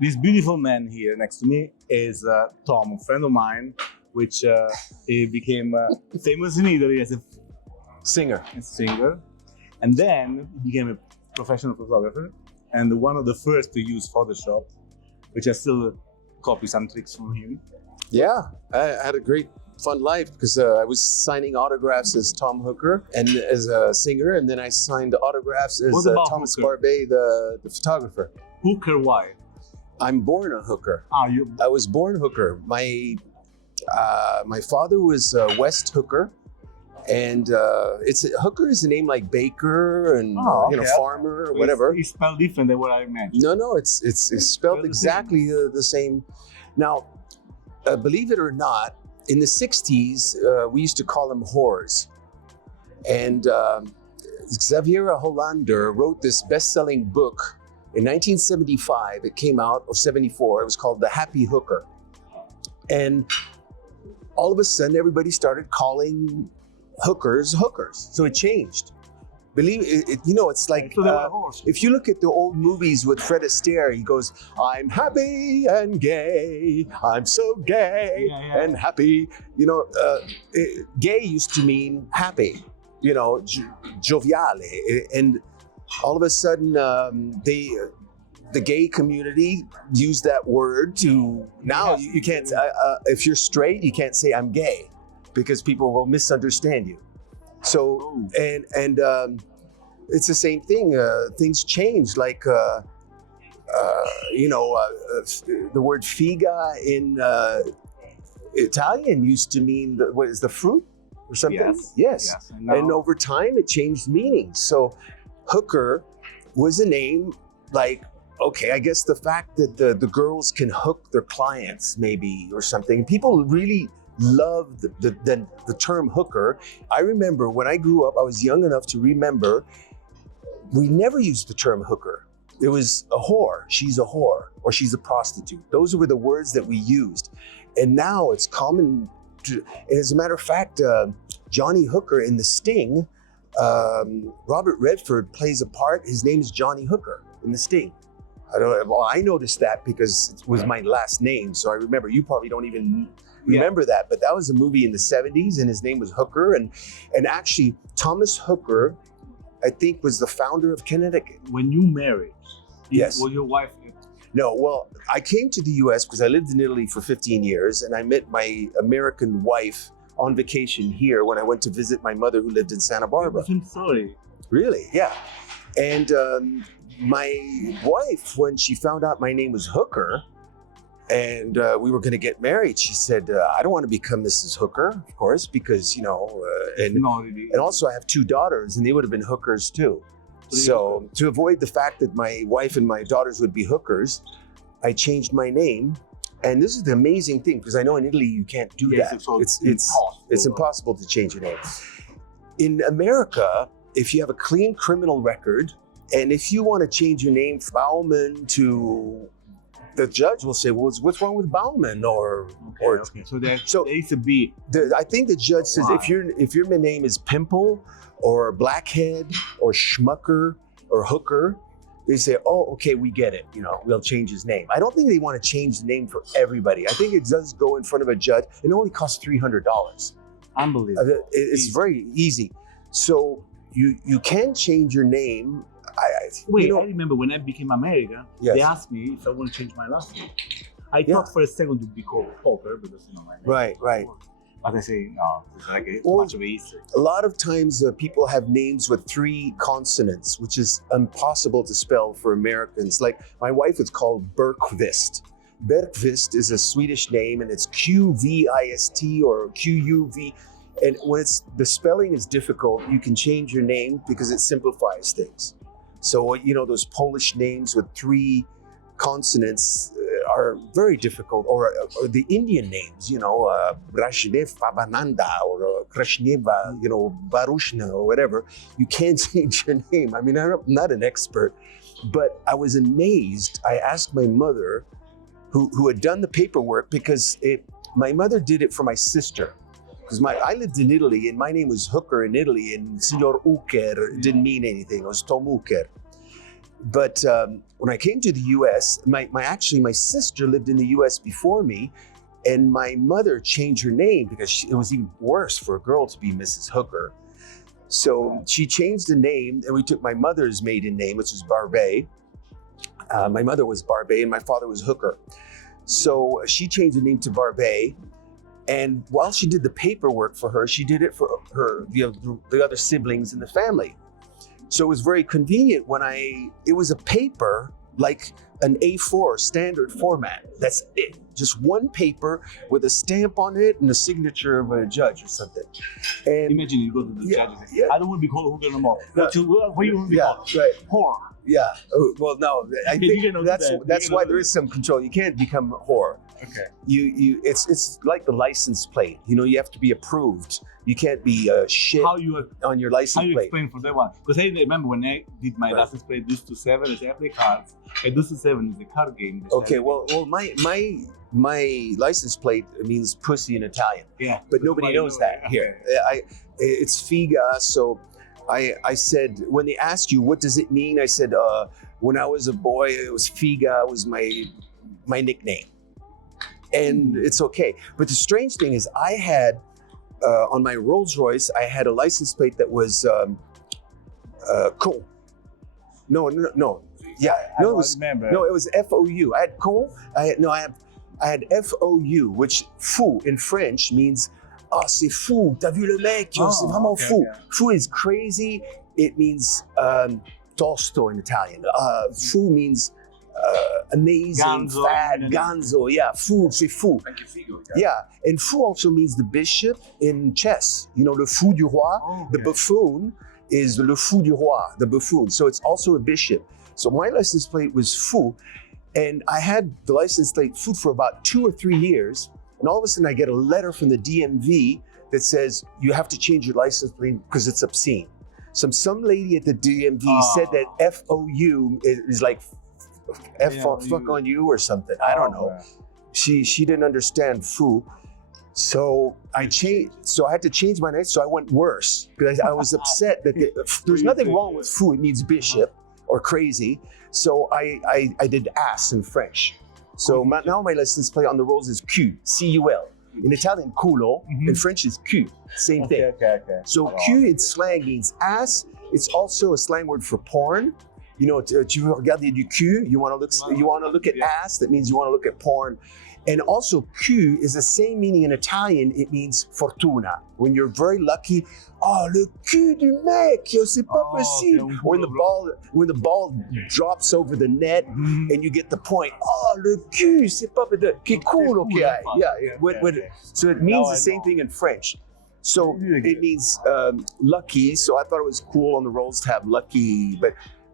this beautiful man here next to me is Tom, a friend of mine, which he became famous in Italy as a Singer. singer, and then he became a professional photographer, and one of the first to use Photoshop, which I still copy some tricks from him. Yeah, I had a great fun life because I was signing autographs as Tom Hooker and as a singer, and then I signed autographs as What about Thomas Hooker? Barbey, the photographer. Hooker, why? I'm born a hooker. You I was born hooker. My father was West Hooker, and hooker is a name like baker and farmer or whatever. It's spelled different than what I imagined. No, it's spelled exactly the same. Now, believe it or not, in the 60s, we used to call them whores. And Xaviera Hollander wrote this best-selling book in 1975. It came out, or 74. It was called The Happy Hooker. And all of a sudden, everybody started calling hookers hookers. So it changed. Believe it, it's like So they were horses. if you look at the old movies with Fred Astaire, he goes, "I'm happy and gay. I'm so gay and happy." Gay used to mean happy, joviale, and all of a sudden, the gay community used that word to now you can't. If you're straight, you can't say I'm gay because people will misunderstand you. So and it's the same thing. Things change. Like the word figa in Italian used to mean the fruit or something. Yes. And over time it changed meaning. So hooker was a name like. Okay, I guess the fact that the girls can hook their clients maybe or something. People really love the term hooker. I remember when I grew up, I was young enough to remember we never used the term hooker. It was a whore. She's a whore or she's a prostitute. Those were the words that we used. And now it's common to, as a matter of fact, Johnny Hooker in The Sting, Robert Redford plays a part. His name is Johnny Hooker in The Sting. I noticed that because it was my last name. So I remember, you probably don't even remember that, but that was a movie in the 70s and his name was Hooker. And actually Thomas Hooker, I think, was the founder of Connecticut. When you married, yes. Was your wife? No, well, I came to the US because I lived in Italy for 15 years and I met my American wife on vacation here when I went to visit my mother who lived in Santa Barbara. I'm sorry. Really? Yeah. And my wife, when she found out my name was Hooker and we were going to get married, she said, I don't want to become Mrs. Hooker, of course, because, and also I have 2 daughters and they would have been hookers too. So to avoid the fact that my wife and my daughters would be hookers, I changed my name. And this is the amazing thing, because I know in Italy you can't do that. It's impossible to change your name. In America, if you have a clean criminal record, and if you want to change your name from Bauman to, the judge will say, well, what's wrong with Bauman? So there is to be. I think the judge says if your name is Pimple or Blackhead or Schmucker or Hooker, they say, oh, okay, we get it. We'll change his name. I don't think they want to change the name for everybody. I think it does go in front of a judge. It only costs $300. Unbelievable. It's very easy. So you can change your name. I remember when I became American, they asked me if I want to change my last name. I thought for a second to be called Hooker because my name Right. But I say no, it's like too much of a history. A lot of times people have names with 3 consonants, which is impossible to spell for Americans. Like my wife is called Bergqvist. Bergqvist is a Swedish name and it's Qvist or Quv. And when the spelling is difficult, you can change your name because it simplifies things. So, those Polish names with 3 consonants are very difficult, or the Indian names, Brashnev Pabananda or Krishneva, Barushna or whatever. You can't change your name. I mean, I'm not an expert, but I was amazed. I asked my mother, who had done the paperwork, because my mother did it for my sister. Because I lived in Italy and my name was Hooker in Italy, and Signor Uker didn't mean anything. It was Tom Uker. But when I came to the U.S., my sister lived in the U.S. before me, and my mother changed her name because it was even worse for a girl to be Mrs. Hooker. So she changed the name, and we took my mother's maiden name, which is Barbey. My mother was Barbey, and my father was Hooker. So she changed the name to Barbey. And while she did the paperwork for her, she did it for the other siblings in the family. So it was very convenient when it was a paper like an A4 standard format. That's it. Just one paper with a stamp on it and a signature of a judge or something. And imagine you go to the judge and say, I don't want to be called Hooker no more. What you want to be called? Right. Whore. Yeah. Well, no, I think that's why there is some control. You can't become a whore. Okay. It's like the license plate. You have to be approved. You can't be shit on your license plate. How you explain for that one? Because I remember when I did my license plate, Deuce to 7 is every cards. And Deuce to 7 is a card game. Okay. Well, my license plate means pussy in Italian. Yeah. But nobody knows that here. It's figa. So I said, when they ask you what does it mean, I said when I was a boy, it was figa. It was my nickname. And it's okay. But the strange thing is I had, on my Rolls Royce, I had a license plate that was con. No. Yeah. No, it was FOU. I had con. I had FOU, which fou in French means, c'est fou. T'as vu le mec? C'est vraiment fou. Okay. Fou is crazy. It means tosto in Italian. Fou means amazing, fat, ganzo, yeah, fou, c'est fou. Yeah, and fou also means the bishop in chess. Le fou du roi, the buffoon is le fou du roi, the buffoon. So it's also a bishop. So my license plate was fou, and I had the license plate fou for about 2 or 3 years, and all of a sudden I get a letter from the DMV that says you have to change your license plate because it's obscene. Some lady at the DMV said that FOU is like fuck on you or something. I don't know. She didn't understand foo. So I changed. So I had to change my name. So I went worse because I was upset that there's nothing wrong with foo. It means bishop or crazy. So I did ass in French. So now my license plate on the rolls is Q, C-U-L. In Italian, culo. In French is Q. Same thing. Okay. So Q in slang means ass. It's also a slang word for porn. Tu veux regarder du cul, you want to look at ass, that means you want to look at porn. And also Q is the same meaning in Italian, it means fortuna. When you're very lucky, le cul du mec, c'est pas possible. When the ball drops over the net and you get the point, le cul, c'est pas possible. Que cool, okay. Yeah. So it means the same thing in French. So it means lucky, so I thought it was cool on the rolls to have lucky,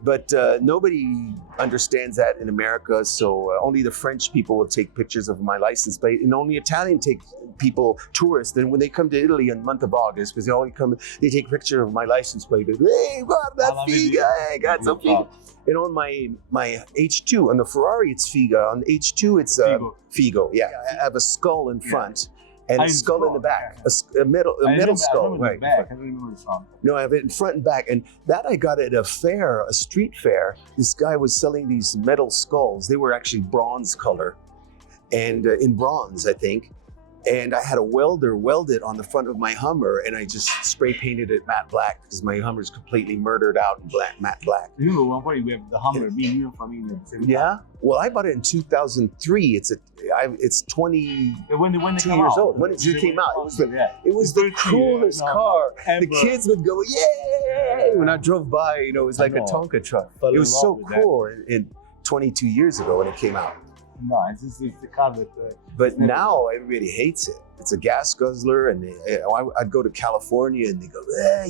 but nobody understands that in America, so only the French people will take pictures of my license plate, and only Italian tourists, and when they come to Italy in the month of August, because they take a picture of my license plate, and, hey, guarda figa, hey, got some figa. And on my H2, on the Ferrari it's figa, on H2 it's figo, yeah. I have a skull in front. And a skull in the back, a metal skull. Right. I don't remember the song. No, I have it in front and back. And that I got at a fair, a street fair. This guy was selling these metal skulls. They were actually bronze color and in bronze, I think. And I had a welder weld it on the front of my Hummer, and I just spray painted it matte black because my Hummer's completely murdered out in matte black. You remember one point we have the Hummer being new from England. Yeah. Well, I bought it in 2003. It's 22 years old. When it came out, it was the coolest car. The kids would go, yay! When I drove by, it was like a Tonka truck. It was so cool. In 22 years ago when it came out. No, it's the car that. But now everybody hates it. It's a gas guzzler, and I'd go to California, and they go,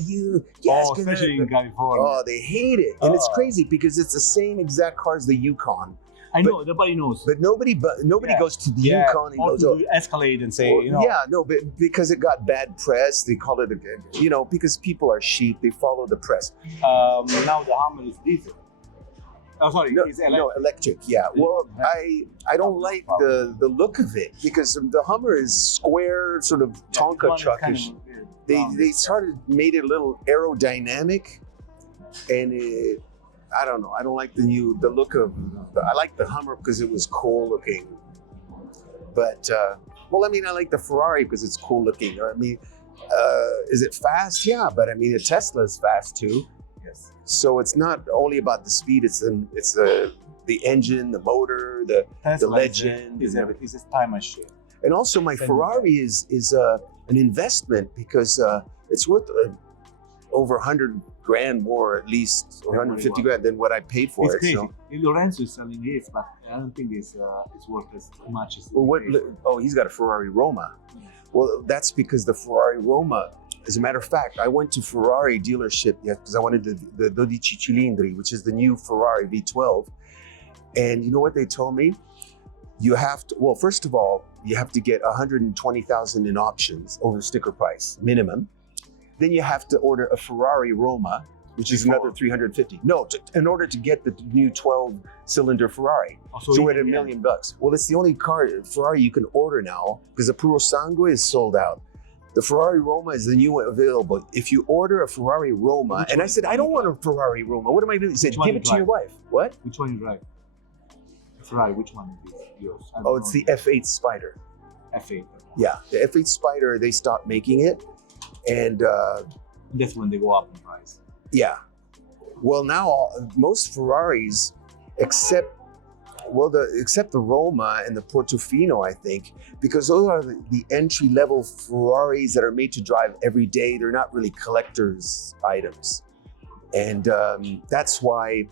you gas guzzler. Especially in California. Oh, they hate it, and it's crazy because it's the same exact car as the Yukon. I know, nobody knows. But nobody goes to the Yukon and goes, to Escalade and say, Yeah, no, but because it got bad press, they call it because people are sheep, they follow the press. Now the Hummer is diesel. Oh, sorry, it's electric. No, electric, yeah. Well, I don't like the look of it because the Hummer is square, sort of Tonka truckish. They made it a little aerodynamic, and I don't know. I don't like the look of. I like the Hummer because it was cool looking. But well, I mean, I like the Ferrari because it's cool looking. I mean, is it fast? Yeah, but I mean, a Tesla is fast too. Yes. So it's not only about the speed. It's the engine, the motor, the legend. Is a time machine. And also, my Ferrari is an investment because it's worth over 100 grand more, at least, or 150 grand than what I paid for it. Crazy. So. Lorenzo is selling his, but I don't think it's worth as much as. Well, he's got a Ferrari Roma. Yeah. Well, that's because the Ferrari Roma. As a matter of fact, I went to Ferrari dealership because I wanted the 12 cilindri, which is the new Ferrari V12. And you know what they told me? You have to. Well, first of all, you have to get 120,000 in options over the sticker price minimum. Then you have to order a Ferrari Roma, which is another 350. No, in order to get the new 12-cylinder Ferrari. Oh, so we're at $1 million. Well, it's the only Ferrari you can order now because the Puro Sangue is sold out. The Ferrari Roma is the new one available. If you order a Ferrari Roma, and I said, I don't want a Ferrari Roma. What am I doing? He said, give it to your wife. What? Which one you drive? Ferrari, which one is yours? Oh, it's the F8 Spider. F8. Yeah, the F8 Spider, they stopped making it. And that's when they go up in price. Yeah. Well, now most Ferraris, except the Roma and the Portofino, I think, because those are the entry-level Ferraris that are made to drive every day. They're not really collector's items. And that's why,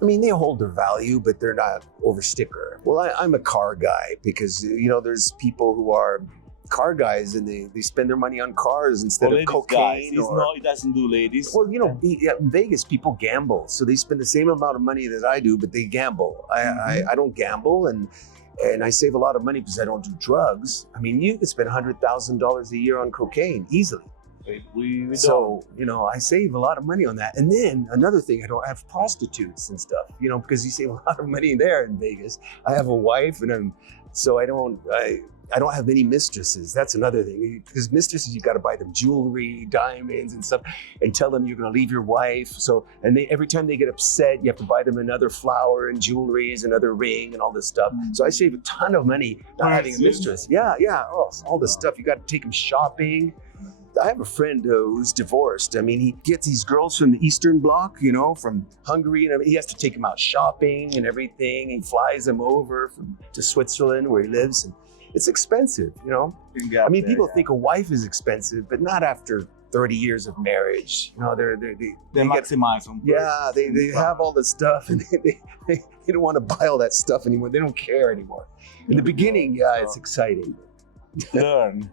I mean, they hold their value, but they're not over sticker. Well, I'm a car guy because, you know, there's people who are car guys and they spend their money on cars instead of cocaine. He doesn't do ladies. Well, you know, in Vegas, people gamble. So they spend the same amount of money that I do, but they gamble. I don't gamble and I save a lot of money because I don't do drugs. I mean, you can spend $100,000 a year on cocaine easily. We so, you know, I save a lot of money on that. And then another thing, I don't have prostitutes and stuff, you know, because you save a lot of money there in Vegas. I have a wife and I don't have any mistresses. That's another thing. Because mistresses, you got to buy them jewelry, diamonds and stuff, and tell them you're going to leave your wife. So, and every time they get upset, you have to buy them another flower and jewelries, another ring and all this stuff. So I save a ton of money not having a mistress. Yeah. Oh, all this stuff. You got to take them shopping. I have a friend who's divorced. I mean, he gets these girls from the Eastern Bloc, you know, from Hungary, and he has to take them out shopping and everything. He flies them over to Switzerland where he lives. And it's expensive, you know. I mean, people think a wife is expensive, but not after 30 years of marriage. You know, they maximize them. Yeah, they have all this stuff, and they don't want to buy all that stuff anymore. They don't care anymore. In the beginning, it's exciting. Learn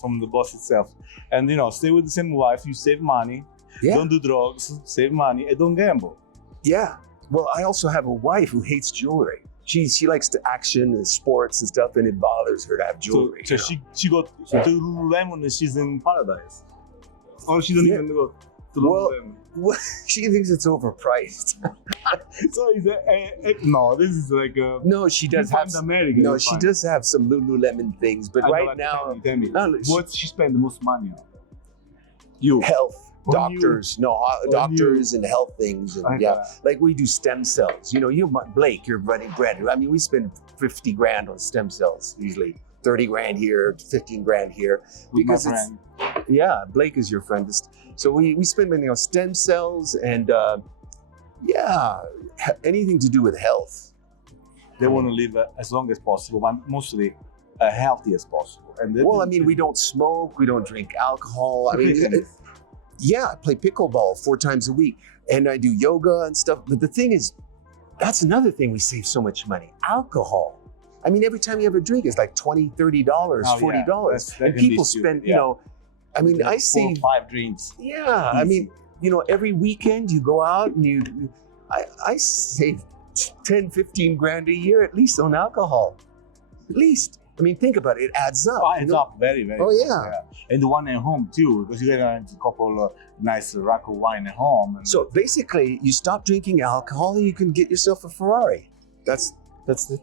from the boss itself, and you know, stay with the same wife. You save money. Yeah. Don't do drugs. Save money and don't gamble. Yeah. Well, I also have a wife who hates jewelry. She likes to action and sports and stuff, and it bothers her to have jewelry. So she got to Lululemon and she's in paradise. Or she doesn't even go to Lululemon. Well, she thinks it's overpriced. So no, this is like a... No, she does have some, American. No, she does have some Lululemon things, but right now... Tell me. What she spend the most money on? You. Health. Doctors, doctors and health things, and like we do stem cells. You know, Blake, you're running brand new. I mean, we spend 50 grand on stem cells usually, 30 grand here, 15 grand here, because Blake is your friend. So we spend money on stem cells and anything to do with health. They want to live as long as possible, but mostly healthy as possible. And I mean, we don't smoke, we don't drink alcohol. I mean. Yeah, I play pickleball 4 times a week and I do yoga and stuff. But the thing is, that's another thing we save so much money. Alcohol. I mean, every time you have a drink, it's like $20, $30, $40. And people spend, you know, I mean, I save 4 or 5 drinks. Yeah. Easy. I mean, you know, every weekend you go out and I save 10, 15 grand a year at least on alcohol. At least. I mean, think about it. It adds up. It adds up very, very. Oh, yeah. And the one at home, too, because you get a couple of nice rack of wine at home. So basically, you stop drinking alcohol and you can get yourself a Ferrari. That's the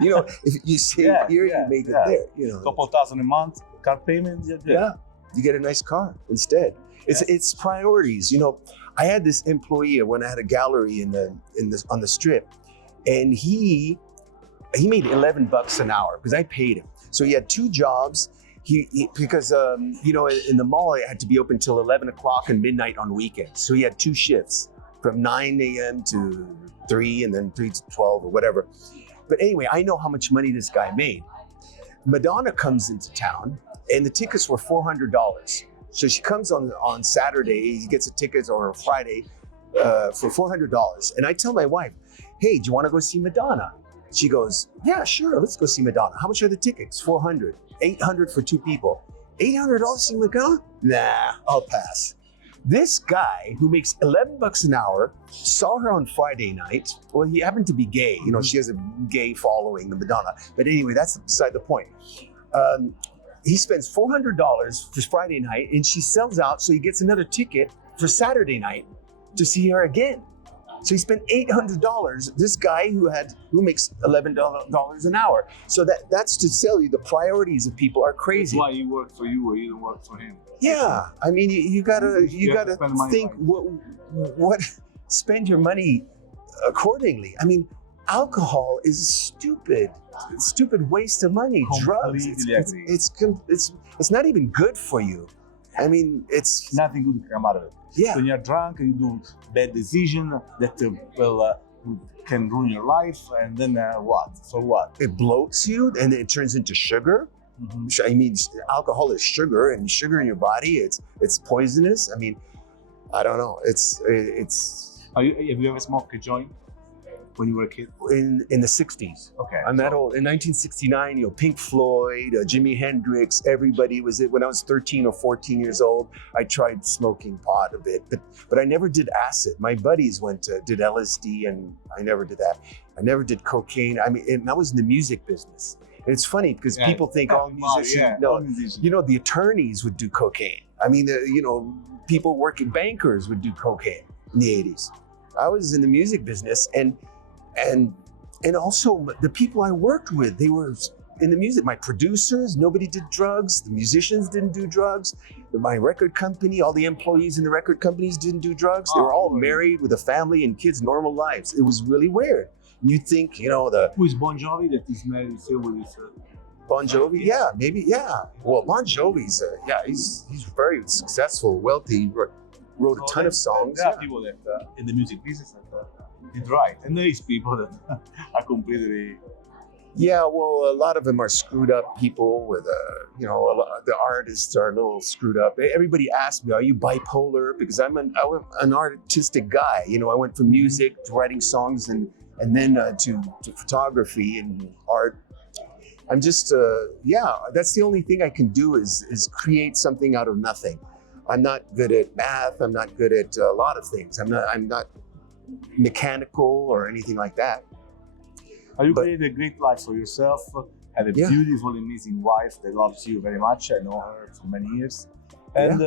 you know, if you save here, you make it there. You know, a couple thousand a month, car payments. Yeah, you get a nice car instead. It's priorities. You know, I had this employee when I had a gallery on the strip, and he made $11 an hour because I paid him. So he had 2 jobs. Because you know, in the mall it had to be open till 11 o'clock and midnight on weekends. So he had 2 shifts from 9 a.m. to 3 and then 3 to 12 or whatever. But anyway, I know how much money this guy made. Madonna comes into town and the tickets were $400. So she comes on Saturday, he gets a ticket, or Friday for $400. And I tell my wife, hey, do you want to go see Madonna? She goes, yeah, sure, let's go see Madonna. How much are the tickets? $400. $800 for 2 people. $800 to see Madonna? Nah, I'll pass. This guy who makes $11 an hour saw her on Friday night. Well, he happened to be gay. You know, she has a gay following, the Madonna. But anyway, that's beside the point. He spends $400 for Friday night, and she sells out, so he gets another ticket for Saturday night to see her again. So he spent $800. This guy who makes $11 an hour. So that's to tell you the priorities of people are crazy. That's why he worked for you or you don't work for him. Yeah, I mean you gotta think what spend your money accordingly. I mean, alcohol is a stupid waste of money. Drugs, it's not even good for you. I mean, it's nothing good can come out of it. Yeah. When you're drunk, you do bad decision that can ruin your life, and then what? So what? It bloats you, and it turns into sugar. Mm-hmm. I mean, alcohol is sugar, and sugar in your body, it's poisonous. I mean, I don't know. It's. Have you ever smoked a joint when you were a kid? In the 60s. Okay. I'm that old. In 1969, you know, Pink Floyd, Jimi Hendrix, everybody was it. When I was 13 or 14 years old, I tried smoking pot a bit, but I never did acid. My buddies did LSD, and I never did that. I never did cocaine. I mean, and I was in the music business. And it's funny because people think all musicians, you know, the attorneys would do cocaine. I mean, you know, people working, bankers would do cocaine in the 80s. I was in the music business, and also the people I worked with, they were in the music. My producers, nobody did drugs. The musicians didn't do drugs. My record company, all the employees in the record companies didn't do drugs. They were all married with a family and kids, normal lives. It was really weird. You think, you know, who is Bon Jovi that is married still with his Bon Jovi? Yeah, maybe, yeah. Well, Bon Jovi's, he's very successful, wealthy. He wrote a ton of songs. There are people that in the music business that did right, and there is people that are completely. Yeah, well, a lot of them are screwed up people with, you know, the artists are a little screwed up. Everybody asks me, are you bipolar? Because I'm an artistic guy. You know, I went from music to writing songs and then to photography and art. I'm just, that's the only thing I can do is create something out of nothing. I'm not good at math. I'm not good at a lot of things. I'm not mechanical or anything like that. You created a great life for yourself. Have a beautiful, amazing wife that loves you very much. I know her for many years. And